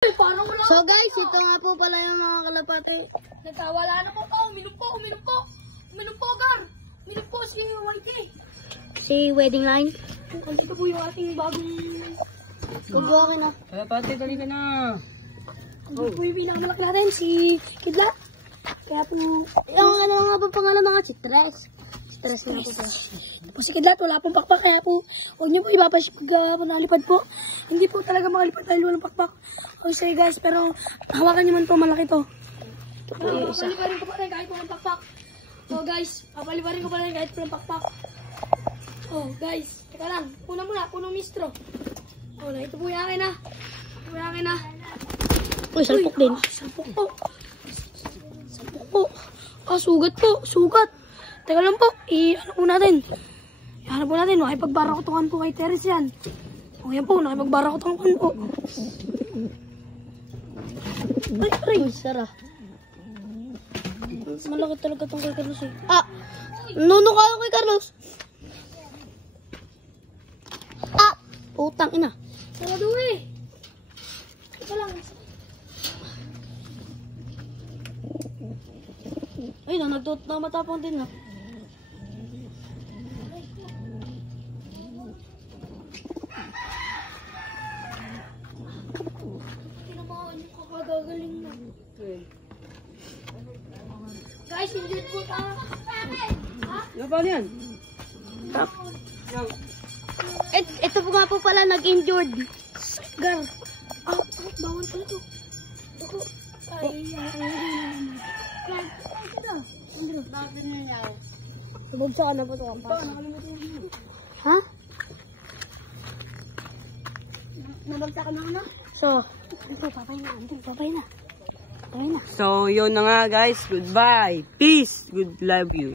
So guys, ito nga po pala yung mga kalapati. Nagkawala na po pa. Uminom po, Gar. Uminom po si Whitey. Si Wedding Line. Andito po yung ating bagong... Kubuha na. Kalapati, talika na. Andito po yung pinakamalaki natin, si Kidlat. Kaya po... Yung ano nga ba pangalan mga Citres? Citres nga po pala. Po si Kidlat, wala pong pakpak. Kaya po, huwag niyo po ipapasyag po nalipad po. Hindi po talaga makalipad dahil walang pakpak. Okay, sorry guys, pero hawakan niyo man po, malaki to. Papaliparin ko pa rin kahit walang pakpak. Oh guys, papaliparin ko pa rin kahit walang pakpak. Oh guys, teka lang. Punong mistro. Oh, ito po yung akin na. Ito po yung akin na. Uy, salpok din. Salpok po. Salpok po. Ah, sugat po. Sugat. Teka lang po. I-ano po natin. I-ano po natin. Nakipagbarakutukan po kay Teres yan. O yan po, nakipagbarakutukan po. Ay, aray. Sara. Malaki talaga itong kay Carlos eh. Ah! Nuno kayo kay Carlos. Ah! Putang ina. Sarado eh. Ito lang. Ay, namatapang din na. Tinamaan yung kakagagaling na. Guys, hindi po tayo. Ano ba yan? Ito po nga po pala nag-injured. Gar. Ah, bawal pala to. Ako. Ay, Bugsa ka na po ito. Ha? nabagta ka na ano? So, Papay na. So, yun na nga guys. Goodbye. Peace. Good love you.